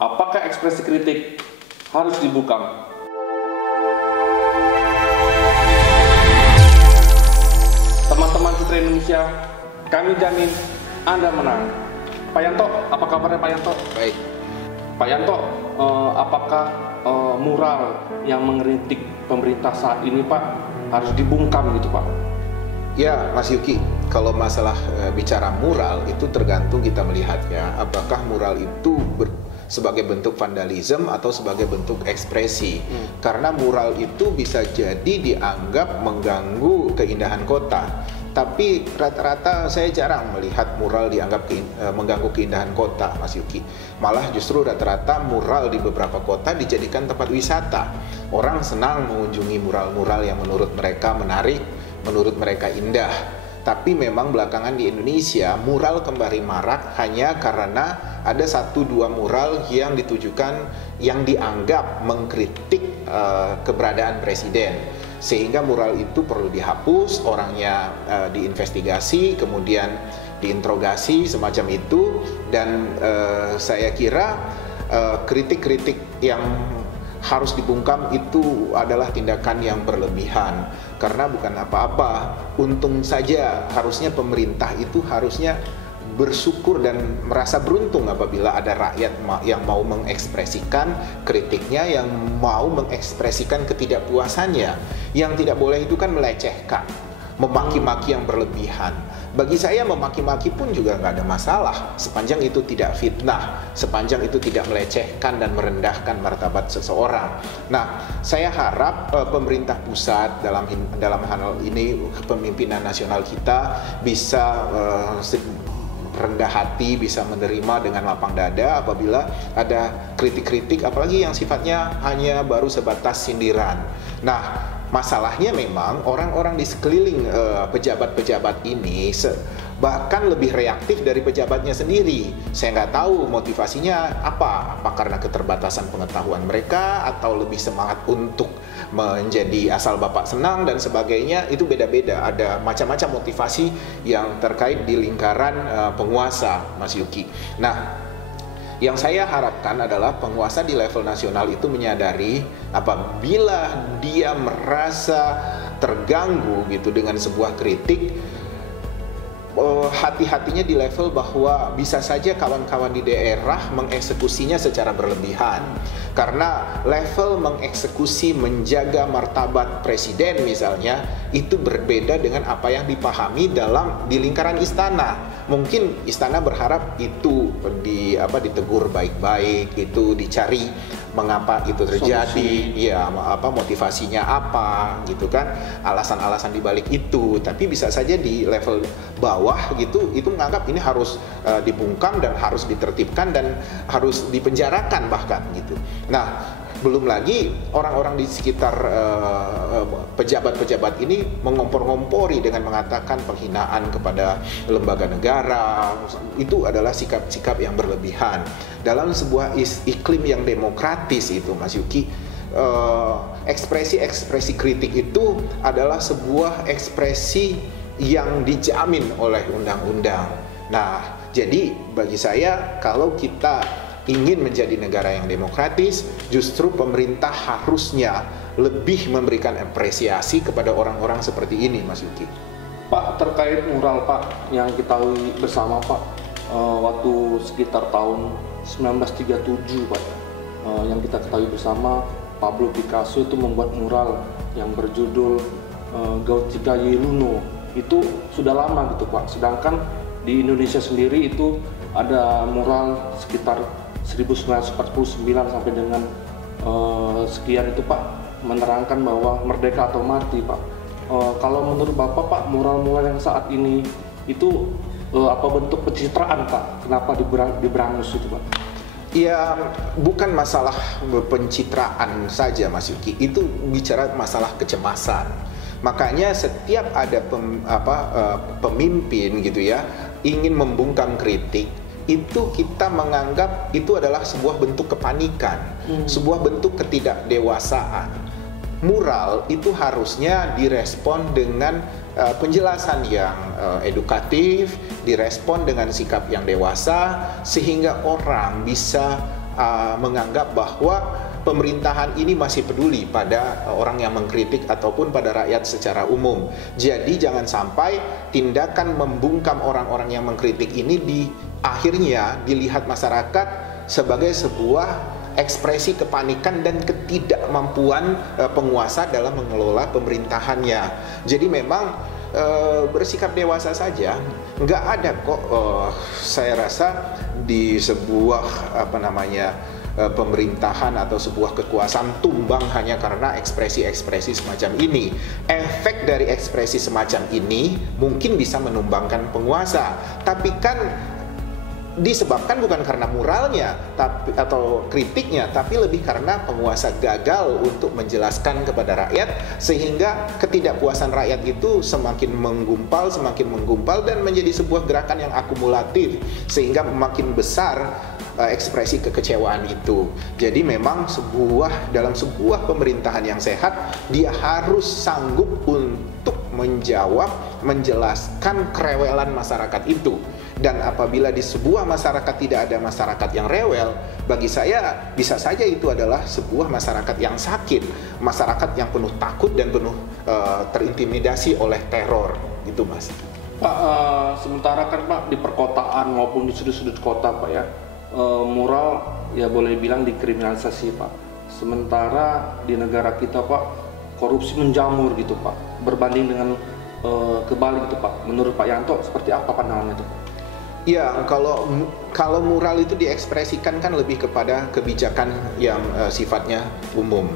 Apakah ekspresi kritik harus dibungkam? Teman-teman Putra Indonesia, kami jamin Anda menang. Pak Yanto, apa kabarnya Pak Yanto? Baik. Pak Yanto, apakah mural yang mengkritik pemerintah saat ini Pak harus dibungkam gitu Pak? Ya, Mas Yuki, kalau masalah bicara mural itu tergantung kita melihatnya. Apakah mural itu sebagai bentuk vandalisme atau sebagai bentuk ekspresi? Karena mural itu bisa jadi dianggap mengganggu keindahan kota. Tapi rata-rata saya jarang melihat mural dianggap mengganggu keindahan kota, Mas Yuki. Malah justru rata-rata mural di beberapa kota dijadikan tempat wisata. Orang senang mengunjungi mural-mural yang menurut mereka menarik, menurut mereka indah. Tapi memang belakangan di Indonesia mural kembali marak hanya karena ada 1-2 mural yang ditujukan, yang dianggap mengkritik keberadaan presiden. Sehingga mural itu perlu dihapus, orangnya diinvestigasi, kemudian diinterogasi semacam itu. Dan saya kira kritik-kritik yang harus dibungkam itu adalah tindakan yang berlebihan. Karena bukan apa-apa, untung saja harusnya pemerintah itu harusnya bersyukur dan merasa beruntung apabila ada rakyat yang mau mengekspresikan kritiknya, yang mau mengekspresikan ketidakpuasannya. Yang tidak boleh itu kan melecehkan, memaki-maki yang berlebihan. Bagi saya memaki-maki pun juga nggak ada masalah, sepanjang itu tidak fitnah, sepanjang itu tidak melecehkan dan merendahkan martabat seseorang. Nah, saya harap pemerintah pusat dalam hal ini, kepemimpinan nasional kita bisa rendah hati, bisa menerima dengan lapang dada apabila ada kritik-kritik, apalagi yang sifatnya hanya baru sebatas sindiran. Nah, masalahnya memang orang-orang di sekeliling pejabat-pejabat ini bahkan lebih reaktif dari pejabatnya sendiri. Saya nggak tahu motivasinya apa karena keterbatasan pengetahuan mereka, atau lebih semangat untuk menjadi asal bapak senang dan sebagainya. Itu beda-beda, ada macam-macam motivasi yang terkait di lingkaran penguasa, Mas Yuki. Nah, yang saya harapkan adalah penguasa di level nasional itu menyadari apabila dia merasa terganggu gitu dengan sebuah kritik, hati-hatinya di level bahwa bisa saja kawan-kawan di daerah mengeksekusinya secara berlebihan. Karena level mengeksekusi menjaga martabat presiden misalnya itu berbeda dengan apa yang dipahami di lingkaran istana. Mungkin istana berharap itu ditegur baik-baik, itu dicari mengapa itu terjadi, ya motivasinya apa gitu kan, alasan-alasan dibalik itu. Tapi bisa saja di level bawah gitu itu menganggap ini harus dibungkam dan harus ditertibkan dan harus dipenjarakan bahkan gitu. Nah, belum lagi orang-orang di sekitar pejabat-pejabat ini mengompor-ngompori dengan mengatakan penghinaan kepada lembaga negara. Itu adalah sikap-sikap yang berlebihan. Dalam sebuah iklim yang demokratis itu, Mas Yuki, ekspresi-ekspresi kritik itu adalah sebuah ekspresi yang dijamin oleh undang-undang. Nah, jadi bagi saya kalau kita ingin menjadi negara yang demokratis, justru pemerintah harusnya lebih memberikan apresiasi kepada orang-orang seperti ini, Mas Yuki. Pak, terkait mural Pak, yang kita tahu bersama Pak, waktu sekitar tahun 1937 Pak, yang kita ketahui bersama, Pablo Picasso itu membuat mural yang berjudul Gautica Yeluno. Itu sudah lama gitu Pak, sedangkan di Indonesia sendiri itu ada mural sekitar 1949 sampai dengan sekian itu Pak, menerangkan bahwa merdeka atau mati Pak. Kalau menurut Bapak Pak, mural-mural yang saat ini itu apa bentuk pencitraan Pak? Kenapa diberangus itu Pak? Ya, bukan masalah pencitraan saja Mas Yuki, itu bicara masalah kecemasan. Makanya setiap ada pemimpin gitu ya ingin membungkam kritik, itu kita menganggap itu adalah sebuah bentuk kepanikan, sebuah bentuk ketidakdewasaan. Mural itu harusnya direspon dengan penjelasan yang edukatif, direspon dengan sikap yang dewasa, sehingga orang bisa menganggap bahwa pemerintahan ini masih peduli pada orang yang mengkritik ataupun pada rakyat secara umum. Jadi jangan sampai tindakan membungkam orang-orang yang mengkritik ini akhirnya dilihat masyarakat sebagai sebuah ekspresi kepanikan dan ketidakmampuan penguasa dalam mengelola pemerintahannya. Jadi memang bersikap dewasa saja, nggak ada kok saya rasa di sebuah pemerintahan atau sebuah kekuasaan tumbang hanya karena ekspresi-ekspresi semacam ini. Efek dari ekspresi semacam ini mungkin bisa menumbangkan penguasa, tapi kan disebabkan bukan karena moralnya atau kritiknya, tapi lebih karena penguasa gagal untuk menjelaskan kepada rakyat, sehingga ketidakpuasan rakyat itu semakin menggumpal dan menjadi sebuah gerakan yang akumulatif, sehingga makin besar ekspresi kekecewaan itu. Jadi memang dalam sebuah pemerintahan yang sehat, dia harus sanggup untuk menjelaskan kerewelan masyarakat itu. Dan apabila di sebuah masyarakat tidak ada masyarakat yang rewel, bagi saya bisa saja itu adalah sebuah masyarakat yang sakit, masyarakat yang penuh takut dan penuh terintimidasi oleh teror, gitu Mas. Pak, sementara kan Pak di perkotaan maupun di sudut-sudut kota Pak ya, moral ya boleh bilang dikriminalisasi Pak. Sementara di negara kita Pak, korupsi menjamur gitu Pak, berbanding dengan kebalik gitu Pak. Menurut Pak Yanto seperti apa pandangannya itu Pak? Ya, kalau moral itu diekspresikan kan lebih kepada kebijakan yang sifatnya umum.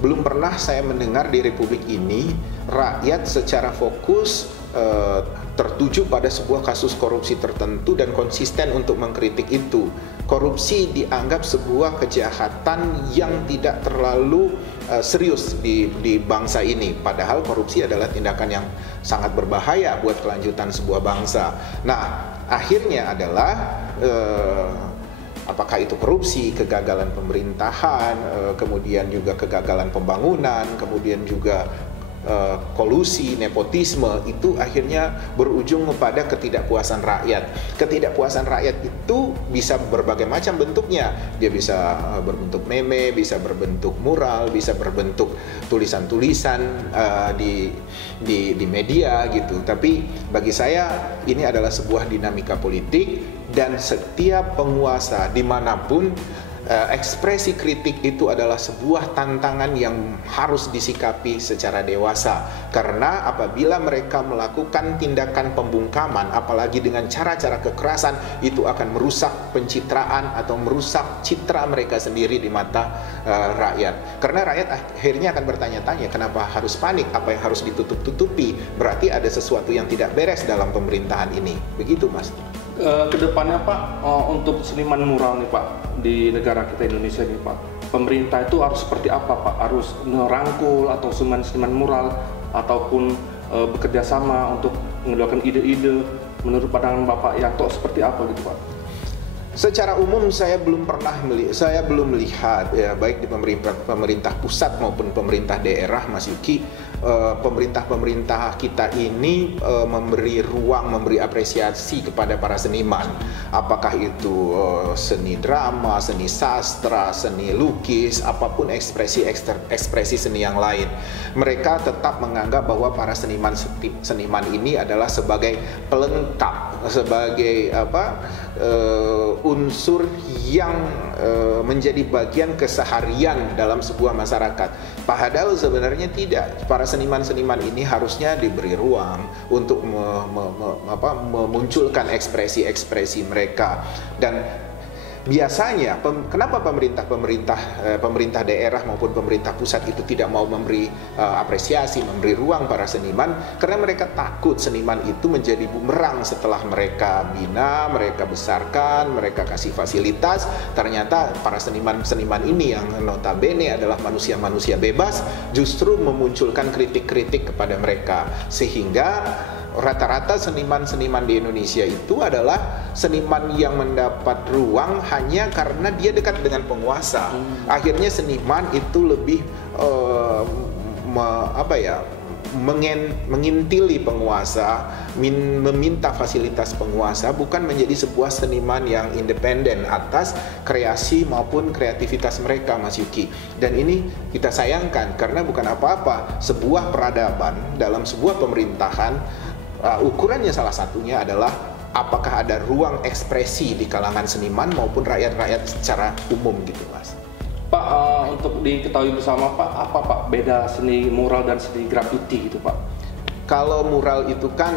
Belum pernah saya mendengar di Republik ini rakyat secara fokus tertuju pada sebuah kasus korupsi tertentu dan konsisten untuk mengkritik itu. Korupsi dianggap sebuah kejahatan yang tidak terlalu serius di bangsa ini. Padahal korupsi adalah tindakan yang sangat berbahaya buat kelanjutan sebuah bangsa. Nah, akhirnya adalah apakah itu korupsi, kegagalan pemerintahan, kemudian juga kegagalan pembangunan, kemudian juga kolusi, nepotisme, itu akhirnya berujung kepada ketidakpuasan rakyat. Ketidakpuasan rakyat itu bisa berbagai macam bentuknya. Dia bisa berbentuk meme, bisa berbentuk mural, bisa berbentuk tulisan-tulisan di media gitu. Tapi bagi saya ini adalah sebuah dinamika politik, dan setiap penguasa dimanapun ekspresi kritik itu adalah sebuah tantangan yang harus disikapi secara dewasa. Karena apabila mereka melakukan tindakan pembungkaman, apalagi dengan cara-cara kekerasan, itu akan merusak pencitraan atau merusak citra mereka sendiri di mata rakyat. Karena rakyat akhirnya akan bertanya-tanya, kenapa harus panik? Apa yang harus ditutup-tutupi? Berarti ada sesuatu yang tidak beres dalam pemerintahan ini. Begitu Mas. Kedepannya Pak, untuk seniman mural nih Pak di negara kita Indonesia nih Pak, pemerintah itu harus seperti apa Pak? Harus merangkul atau seniman mural ataupun bekerja sama untuk mengeluarkan ide-ide? Menurut pandangan Bapak Yanto seperti apa gitu Pak? Secara umum saya belum melihat ya, baik di pemerintah pusat maupun pemerintah daerah Mas Yuki, pemerintah kita ini memberi ruang, memberi apresiasi kepada para seniman. Apakah itu seni drama, seni sastra, seni lukis, apapun ekspresi seni yang lain. Mereka tetap menganggap bahwa para seniman ini adalah sebagai pelengkap, sebagai unsur yang menjadi bagian keseharian dalam sebuah masyarakat. Padahal sebenarnya tidak. Para seniman-seniman ini harusnya diberi ruang untuk memunculkan ekspresi-ekspresi mereka. Dan biasanya kenapa pemerintah daerah maupun pemerintah pusat itu tidak mau memberi apresiasi, memberi ruang para seniman? Karena mereka takut seniman itu menjadi bumerang setelah mereka bina, mereka besarkan, mereka kasih fasilitas. Ternyata para seniman ini yang notabene adalah manusia-manusia bebas justru memunculkan kritik-kritik kepada mereka, sehingga rata-rata seniman-seniman di Indonesia itu adalah seniman yang mendapat ruang hanya karena dia dekat dengan penguasa. Akhirnya seniman itu lebih mengintili penguasa, meminta fasilitas penguasa, bukan menjadi sebuah seniman yang independen atas kreasi maupun kreativitas mereka, Mas Yuki. Dan ini kita sayangkan karena bukan apa-apa, sebuah peradaban dalam sebuah pemerintahan, ukurannya salah satunya adalah apakah ada ruang ekspresi di kalangan seniman maupun rakyat-rakyat secara umum gitu, Mas. Pak, untuk diketahui bersama Pak, apa Pak beda seni mural dan seni grafiti gitu Pak? Kalau mural itu kan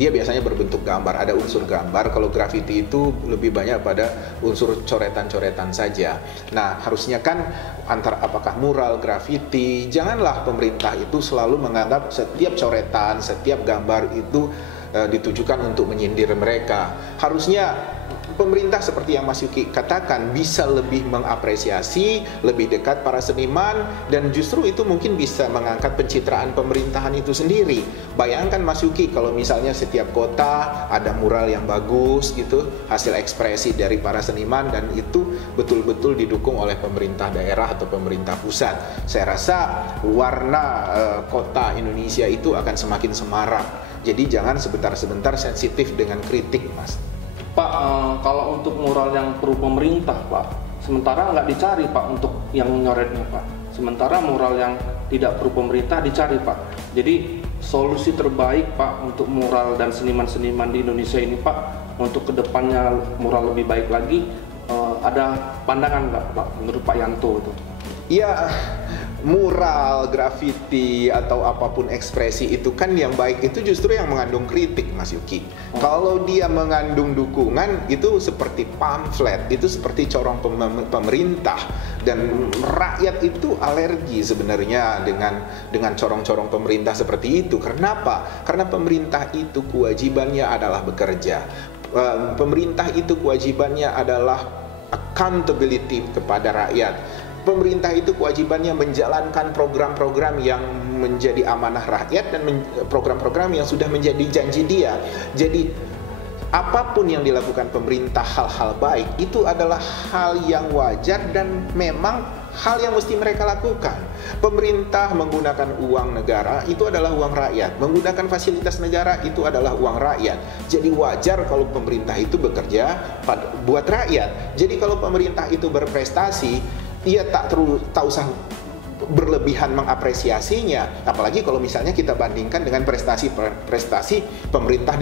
dia biasanya berbentuk gambar, ada unsur gambar. Kalau grafiti itu lebih banyak pada unsur coretan-coretan saja. Nah, harusnya kan antara apakah mural, grafiti, janganlah pemerintah itu selalu menganggap setiap coretan, setiap gambar itu ditujukan untuk menyindir mereka. Harusnya pemerintah seperti yang Mas Yuki katakan bisa lebih mengapresiasi, lebih dekat para seniman, dan justru itu mungkin bisa mengangkat pencitraan pemerintahan itu sendiri. Bayangkan Mas Yuki kalau misalnya setiap kota ada mural yang bagus gitu, hasil ekspresi dari para seniman, dan itu betul-betul didukung oleh pemerintah daerah atau pemerintah pusat. Saya rasa warna kota Indonesia itu akan semakin semarak. Jadi jangan sebentar-sebentar sensitif dengan kritik, Mas. Pak, kalau untuk mural yang perlu pemerintah Pak, sementara nggak dicari Pak untuk yang nyoretnya Pak. Sementara mural yang tidak perlu pemerintah dicari Pak. Jadi solusi terbaik Pak untuk mural dan seniman-seniman di Indonesia ini Pak, untuk kedepannya mural lebih baik lagi, ada pandangan nggak Pak menurut Pak Yanto itu? Ya, mural, grafiti, atau apapun ekspresi itu kan yang baik itu justru yang mengandung kritik, Mas Yuki. Kalau dia mengandung dukungan, itu seperti pamflet, itu seperti corong pemerintah. Dan rakyat itu alergi sebenarnya dengan corong-corong pemerintah seperti itu. Kenapa? Karena pemerintah itu kewajibannya adalah bekerja. Pemerintah itu kewajibannya adalah accountability kepada rakyat. Pemerintah itu kewajibannya menjalankan program-program yang menjadi amanah rakyat dan program-program yang sudah menjadi janji dia. Jadi apapun yang dilakukan pemerintah hal-hal baik itu adalah hal yang wajar dan memang hal yang mesti mereka lakukan. Pemerintah menggunakan uang negara itu adalah uang rakyat, menggunakan fasilitas negara itu adalah uang rakyat. Jadi wajar kalau pemerintah itu bekerja buat rakyat. Jadi kalau pemerintah itu berprestasi, ia tak usah berlebihan mengapresiasinya, apalagi kalau misalnya kita bandingkan dengan prestasi pemerintahan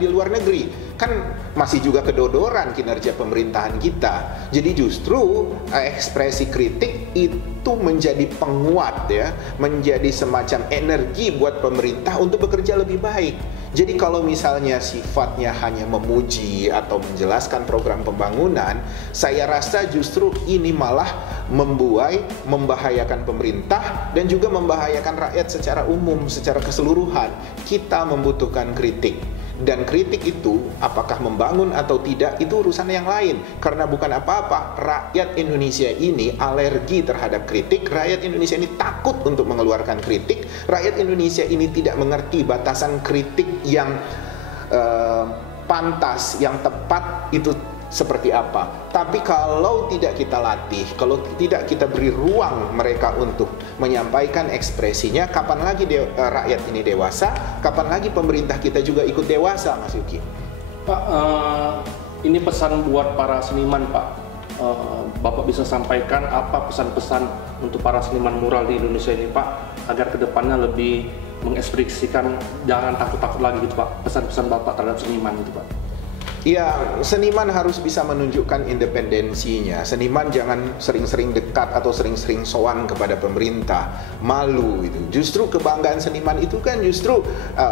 di luar negeri, kan masih juga kedodoran kinerja pemerintahan kita. Jadi justru ekspresi kritik itu menjadi penguat ya, menjadi semacam energi buat pemerintah untuk bekerja lebih baik. Jadi kalau misalnya sifatnya hanya memuji atau menjelaskan program pembangunan, saya rasa justru ini malah membahayakan pemerintah dan juga membahayakan rakyat secara umum, secara keseluruhan. Kita membutuhkan kritik. Dan kritik itu apakah membangun atau tidak itu urusan yang lain. Karena bukan apa-apa, rakyat Indonesia ini alergi terhadap kritik. Rakyat Indonesia ini takut untuk mengeluarkan kritik. Rakyat Indonesia ini tidak mengerti batasan kritik yang pantas, yang tepat itu seperti apa. Tapi kalau tidak kita latih, kalau tidak kita beri ruang mereka untuk menyampaikan ekspresinya, kapan lagi rakyat ini dewasa? Kapan lagi pemerintah kita juga ikut dewasa, Mas Yuki? Pak, ini pesan buat para seniman Pak. Bapak bisa sampaikan apa pesan-pesan untuk para seniman mural di Indonesia ini Pak, agar kedepannya lebih mengekspresikan, jangan takut-takut lagi gitu Pak, pesan-pesan Bapak terhadap seniman gitu Pak. Ya, seniman harus bisa menunjukkan independensinya. Seniman jangan sering-sering dekat atau sering-sering sowan kepada pemerintah. Malu itu. Justru kebanggaan seniman itu kan justru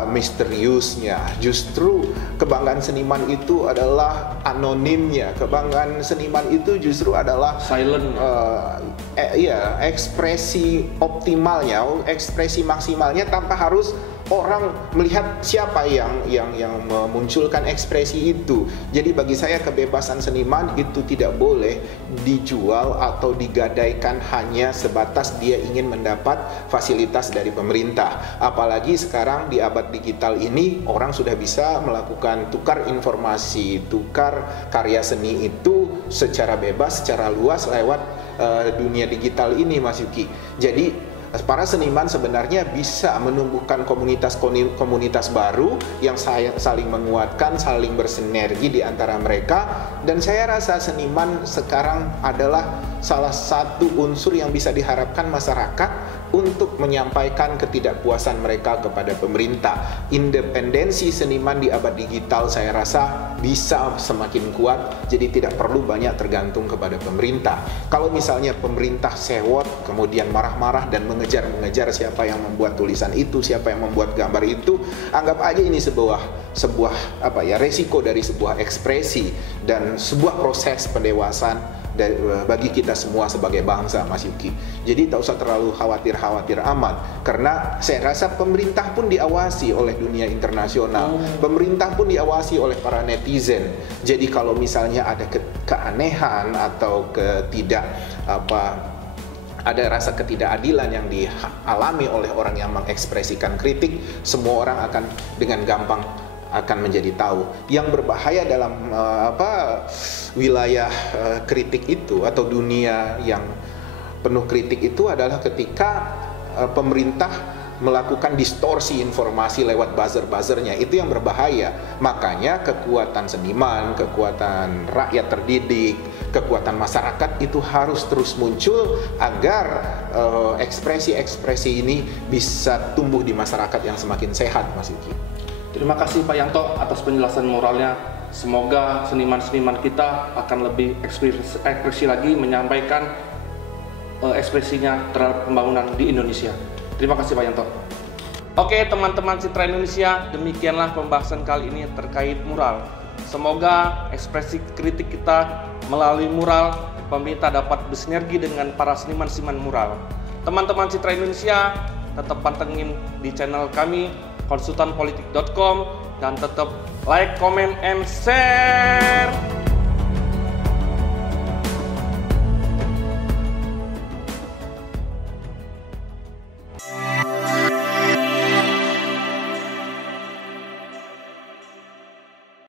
misteriusnya. Justru kebanggaan seniman itu adalah anonimnya. Kebanggaan seniman itu justru adalah silent. Ekspresi optimalnya, ekspresi maksimalnya tanpa harus orang melihat siapa yang memunculkan ekspresi itu. Jadi bagi saya kebebasan seniman itu tidak boleh dijual atau digadaikan hanya sebatas dia ingin mendapat fasilitas dari pemerintah. Apalagi sekarang di abad digital ini orang sudah bisa melakukan tukar informasi, tukar karya seni itu secara bebas, secara luas lewat dunia digital ini, Mas Yuki. Jadi para seniman sebenarnya bisa menumbuhkan komunitas baru yang saling menguatkan, saling bersinergi di antara mereka. Dan saya rasa seniman sekarang adalah salah satu unsur yang bisa diharapkan masyarakat untuk menyampaikan ketidakpuasan mereka kepada pemerintah. Independensi seniman di abad digital saya rasa bisa semakin kuat, jadi tidak perlu banyak tergantung kepada pemerintah. Kalau misalnya pemerintah sewot, kemudian marah-marah dan mengejar siapa yang membuat tulisan itu, siapa yang membuat gambar itu, anggap aja ini sebuah resiko dari sebuah ekspresi dan sebuah proses pendewasaan bagi kita semua sebagai bangsa, Mas Yuki. Jadi tak usah terlalu khawatir amat, karena saya rasa pemerintah pun diawasi oleh dunia internasional, pemerintah pun diawasi oleh para netizen. Jadi kalau misalnya ada keanehan atau ada rasa ketidakadilan yang dialami oleh orang yang mengekspresikan kritik, semua orang akan dengan gampang akan menjadi tahu. Yang berbahaya dalam wilayah kritik itu atau dunia yang penuh kritik itu adalah ketika pemerintah melakukan distorsi informasi lewat buzzer-buzzernya. Itu yang berbahaya. Makanya kekuatan seniman, kekuatan rakyat terdidik, kekuatan masyarakat itu harus terus muncul agar ekspresi-ekspresi ini bisa tumbuh di masyarakat yang semakin sehat, Mas Yuki. Terima kasih Pak Yanto atas penjelasan moralnya. Semoga seniman-seniman kita akan lebih ekspresi lagi menyampaikan ekspresinya terhadap pembangunan di Indonesia. Terima kasih Pak Yanto. Oke teman-teman Citra Indonesia, demikianlah pembahasan kali ini terkait mural. Semoga ekspresi kritik kita melalui mural, pemerintah dapat bersinergi dengan para seniman-seniman mural. Teman-teman Citra Indonesia, tetap pantengin di channel kami konsultanpolitik.com dan tetap like, comment, and share.